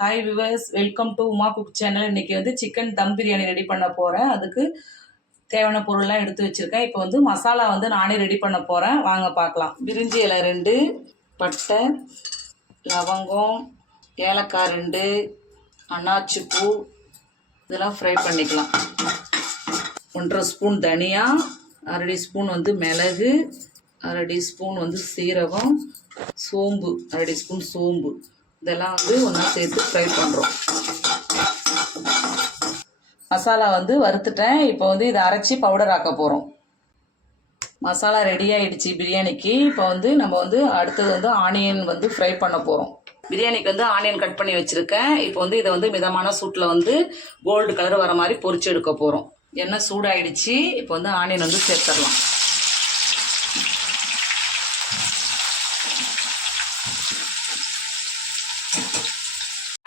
Hi viewers, welcome to Uma cook channel. இன்றைக்கி வந்து chicken தம் biryani ready பண்ண போகிறேன். அதுக்கு தேவையான பொருள்லாம் எடுத்து வச்சுருக்கேன். இப்போ வந்து மசாலா வந்து நானே ரெடி பண்ண போகிறேன். வாங்க பார்க்கலாம். பிரிஞ்சி இலை 2, பட்டை, லவங்கம், ஏலக்காய் 2, அன்னாச்சி பூ இதெல்லாம் ஃப்ரை பண்ணிக்கலாம். 1.5 ஸ்பூன் தனியா, 1/2 டீஸ்பூன் வந்து மிளகு, 1/2 டீஸ்பூன் வந்து சீரகம், சோம்பு 1/2 டீஸ்பூன் சோம்பு இதெல்லாம் வந்து ஒன்றா சேர்த்து ஃப்ரை பண்ணுறோம். மசாலா வந்து வறுத்துட்டேன். இப்போ வந்து இதை அரைச்சி பவுடர் ஆக்க போகிறோம். மசாலா ரெடி ஆகிடுச்சு பிரியாணிக்கு. இப்போ வந்து நம்ம வந்து அடுத்தது வந்து ஆனியன் வந்து ஃப்ரை பண்ண போகிறோம். பிரியாணிக்கு வந்து ஆனியன் கட் பண்ணி வச்சுருக்கேன். இப்போ வந்து இதை வந்து மிதமான சூட்டில் வந்து கோல்டு கலர் வர மாதிரி பொரிச்சு எடுக்க போகிறோம். எண்ணெய் சூடாயிடுச்சு. இப்போ வந்து ஆனியன் வந்து சேர்த்துடலாம்.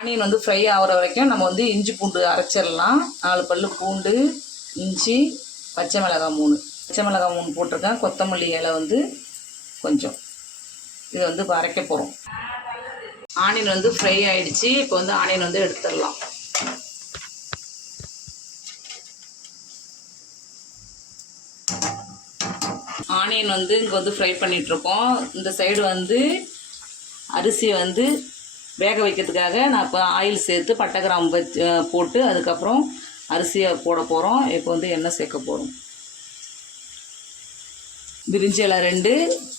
ஆனியன் வந்து ஃப்ரை ஆகிற வரைக்கும் நம்ம வந்து இஞ்சி பூண்டு அரைச்சிடலாம். 4 பல்லு பூண்டு, இஞ்சி, பச்சை மிளகாய் 3 போட்டிருக்கேன். கொத்தமல்லி இலை வந்து கொஞ்சம். இது வந்து இப்போ அரைக்க போகிறோம். ஆனியன் வந்து ஃப்ரை ஆகிடுச்சு. இப்போ வந்து ஆனியன் வந்து எடுத்துடலாம். ஆனியன் வந்து இங்கே வந்து ஃப்ரை பண்ணிகிட்ருக்கோம். இந்த சைடு வந்து அரிசி வந்து வேக வைக்கிறதுக்காக நான் இப்போ ஆயில் சேர்த்து பட்டை கிராம்பு போட்டு அதுக்கப்புறம் அரிசியை போட போகிறோம். இப்போ வந்து எண்ணெய் சேர்க்க போகிறோம். பிரிஞ்சி இலை 2,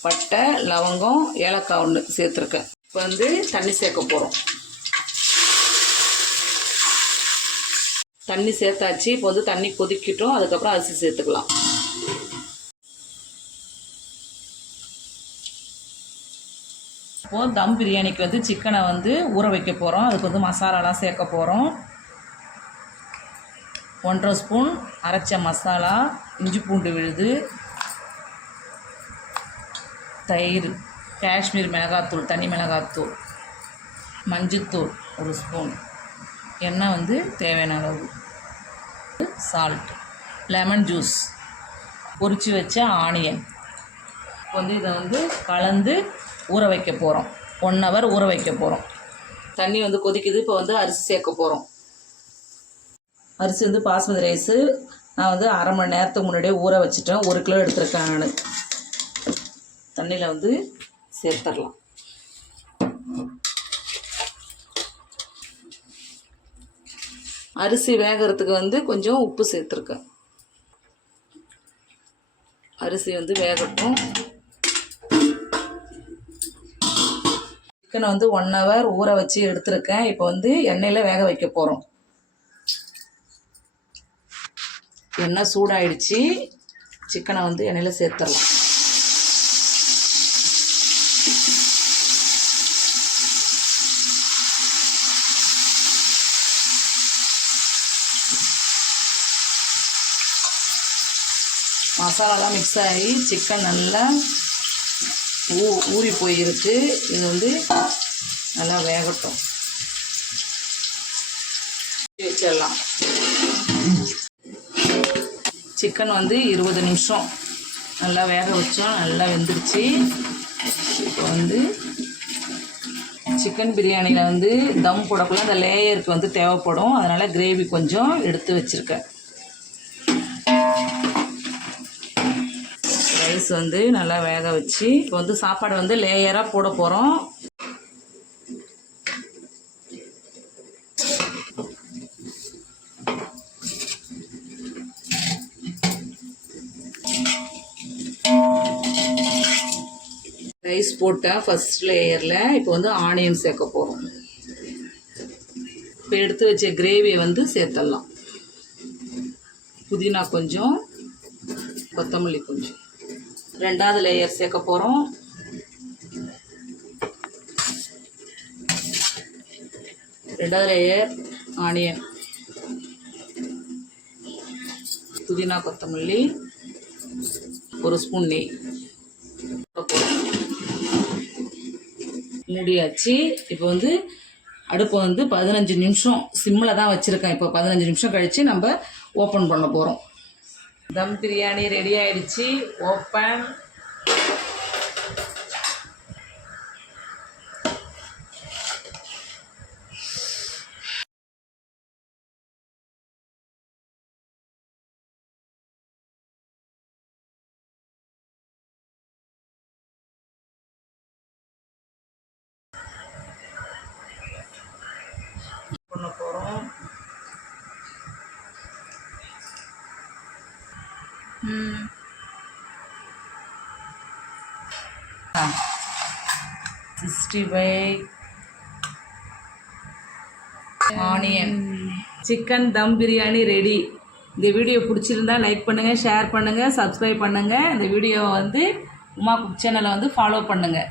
பட்டை, லவங்கம், ஏலக்காய் 1 சேர்த்துருக்கேன். இப்போ வந்து தண்ணி சேர்க்க போகிறோம். தண்ணி சேர்த்தாச்சு. இப்போ வந்து தண்ணி கொதிக்கிட்டோம். அதுக்கப்புறம் அரிசி சேர்த்துக்கலாம். இப்போது தம் பிரியாணிக்கு வந்து சிக்கனை வந்து ஊற வைக்க போகிறோம். அதுக்கு வந்து மசாலாலாம் சேர்க்க போகிறோம். 1.5 ஸ்பூன் அரைச்ச மசாலா, இஞ்சி பூண்டு விழுது, தயிர், காஷ்மீர் மிளகாத்தூள், தனி மிளகாத்தூள், மஞ்சத்தூள் 1 ஸ்பூன், எண்ணெய் வந்து தேவையான அளவு, சால்ட், லெமன் ஜூஸ், பொரிச்சு வச்ச ஆனியன். வந்து இதை வந்து கலந்து ஊற வைக்க போகிறோம். 1 ஹவர் ஊற வைக்க போகிறோம். தண்ணி வந்து கொதிக்குது. இப்போ வந்து அரிசி சேர்க்க போகிறோம். அரிசி வந்து பாஸ்மதி ரைஸு நான் வந்து 1/2 மணி நேரத்துக்கு முன்னாடியே ஊற வச்சுட்டேன். 1 கிலோ எடுத்துருக்கேன் நான். தண்ணியில் வந்து சேர்த்துடலாம். அரிசி வேகிறதுக்கு வந்து கொஞ்சம் உப்பு சேர்த்துருக்கேன். அரிசி வந்து வேகட்டும். சிக்கனை வந்து 1 ஹவர் ஊற வச்சு எடுத்துருக்கேன். இப்போ வந்து எண்ணெயில் வேக வைக்க போகிறோம். எண்ணெய் சூடாயிடுச்சு. சிக்கனை வந்து எண்ணெயில் சேர்த்துடலாம். மசாலாலாம் மிக்ஸ் ஆகி சிக்கன் நல்லா ஊறி போயிருக்கு. இது வந்து நல்லா வேகட்டும். வச்சிடலாம். சிக்கன் வந்து 20 நிமிஷம் நல்லா வேக வச்சோம். நல்லா வெந்துருச்சு. இப்போ வந்து சிக்கன் பிரியாணியில் வந்து தம் போடக்குள்ள அந்த லேயருக்கு வந்து தேவைப்படும். அதனால் கிரேவி கொஞ்சம் எடுத்து வச்சுருக்கேன். ரைஸ் வந்து நல்லா வேக வச்சு இப்போ வந்து சாப்பாடு வந்து லேயராக போட போகிறோம். ரைஸ் போட்டால் ஃபஸ்ட் லேயரில் இப்போ வந்து ஆனியன் சேர்க்க போகிறோம். இப்போ எடுத்து வச்ச கிரேவியை வந்து சேர்த்துடலாம். புதினா கொஞ்சம், கொத்தமல்லி கொஞ்சம். 2வது லேயர் சேர்க்க போகிறோம். ரெண்டாவது லேயர் ஆனியன், புதினா, கொத்தமல்லி, 1 ஸ்பூன் நெய் மூடியாச்சு. இப்போ வந்து அடுப்பை வந்து 15 நிமிஷம் சிம்மில் தான் வச்சுருக்கேன். இப்போ 15 நிமிஷம் கழித்து நம்ம ஓப்பன் பண்ண போகிறோம். தம் பிரியாணி ரெடி ஆயிடுச்சு. ஓப்பன். 65 ஆனியன் சிக்கன் தம் பிரியாணி ரெடி. இந்த வீடியோ பிடிச்சிருந்தா லைக் பண்ணுங்கள், ஷேர் பண்ணுங்கள், சப்ஸ்கிரைப் பண்ணுங்கள். இந்த வீடியோவை வந்து உமா குக் சேனலை வந்து ஃபாலோ பண்ணுங்கள்.